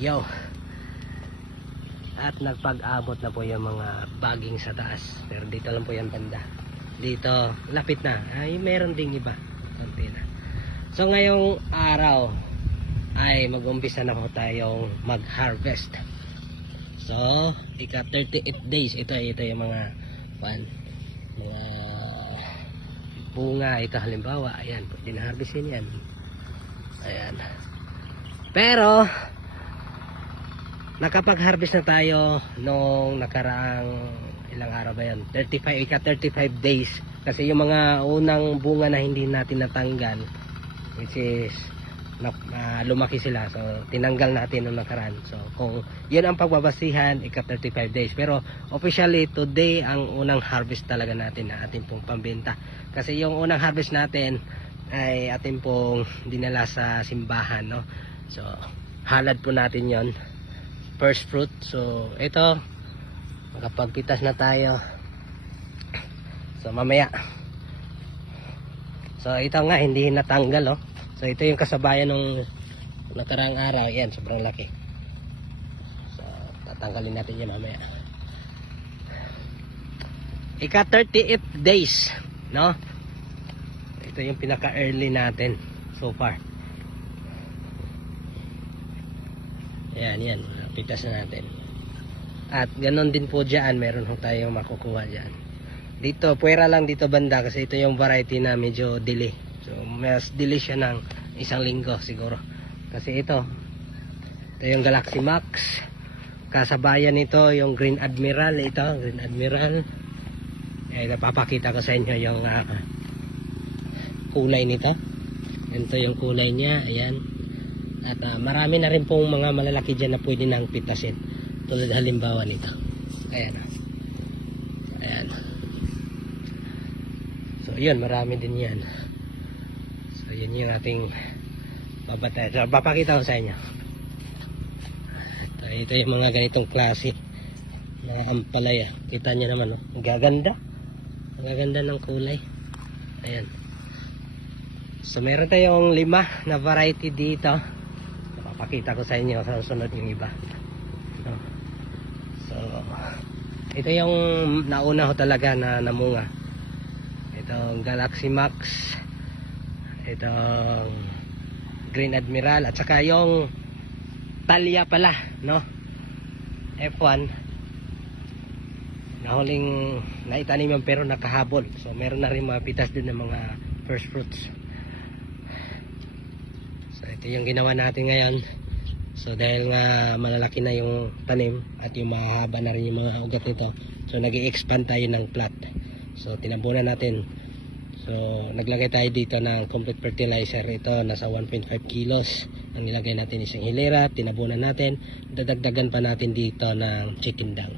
Yo. At nagpag-abot na po yung mga baging sa taas. Pero dito lang po yan banda. Dito, lapit na. Ay, meron ding iba. Konti na. So, ngayong araw ay mag-umpisa na po tayong mag-harvest. So, ika 38 days. Ito yung mga mga bunga. Ito halimbawa, ayan, pwede na harvestin yan. Ayan. Pero nakapag-harvest na tayo nung nakaraang ilang araw ba yan? 35 days. Kasi yung mga unang bunga na hindi natin natanggal, which is lumaki sila. So tinanggal natin nung nakaraan. So kung yun ang pagbabasihan, ika 35 days. Pero officially today ang unang harvest talaga natin na ating pong pambenta. Kasi yung unang harvest natin ay ating pong dinala sa simbahan, no? So halad po natin yon, first fruit. So ito, makapagpitas na tayo. So mamaya. So ito nga, hindi natanggal, oh. So ito yung kasabayan ng nakaraang araw. Yan, sobrang laki. So tatanggalin natin yan mamaya. Ika 38 days, no? Ito yung pinaka early natin so far. Yan, pitas na natin. At ganon din po dyan, meron ho tayong makukuha dyan. Dito, puwera lang dito banda kasi ito yung variety na medyo delay. So mas delay siya ng isang linggo siguro. Kasi ito yung Galaxy Max. Kasabayan nito yung Green Admiral. Ito, Green Admiral. Napapakita ko sa inyo yung kulay nito. Ito yung kulay niya, ayan. At marami na rin pong mga malalaki dyan na pwede nang pitasin. Tulad halimbawa nito. Ayan. Ayan. So yun, marami din yan. So yun yung ating babatay. So papakita ko sa inyo. Ito yung mga ganitong klase na ampalaya. Kita nyo naman, oh. Ang gaganda. Ang gaganda ng kulay. Ayan. So meron tayong 5 na variety dito. Pakita ko sa inyo sa sunod yung iba. So ito yung nauna ko talaga na namunga. Itong Galaxy Max, itong Green Admiral, at saka yung Talia pala, no? F1 na huling naitaniman pero nakahabol. So meron na rin mga pitas din ng mga first fruits. Ito yung ginawa natin ngayon. So dahil nga malalaki na yung tanim at yung mahaba na rin yung mga ugat nito, so nag-i-expand tayo ng plot. So tinabunan natin. So naglagay tayo dito ng complete fertilizer. Ito nasa 1.5 kilos. Ang nilagay natin isang hilera, tinabunan natin. Dadagdagan pa natin dito ng chicken dung.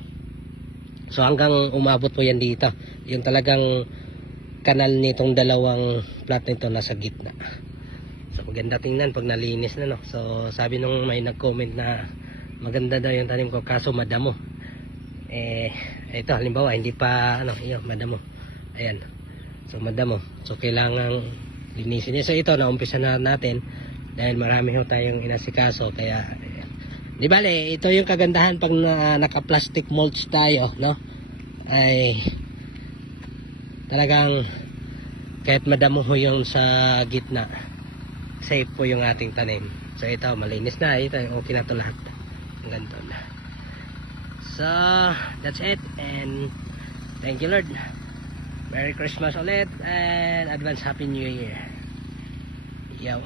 So hanggang umabot po yan dito. Yung talagang kanal nitong dalawang plot nito nasa gitna. So maganda tingnan pag nalinis na, no. So sabi nung may nag-comment na maganda daw yung tanim ko kaso madamo. Ito halimbawa hindi pa madamo. Ayan. So madamo. So kailangan linisin niya. So ito naumpisa na natin dahil marami ho tayong inasikaso, kaya di bale, ito yung kagandahan pag naka-plastic mulch tayo, no? Ay talagang kahit madamo ho yung sa gitna, safe po yung ating tanim. So ito, malinis na. Ito, okay na ito lahat. Ang ganito na. So that's it, and thank you Lord. Merry Christmas ulit and advance Happy New Year. Yo.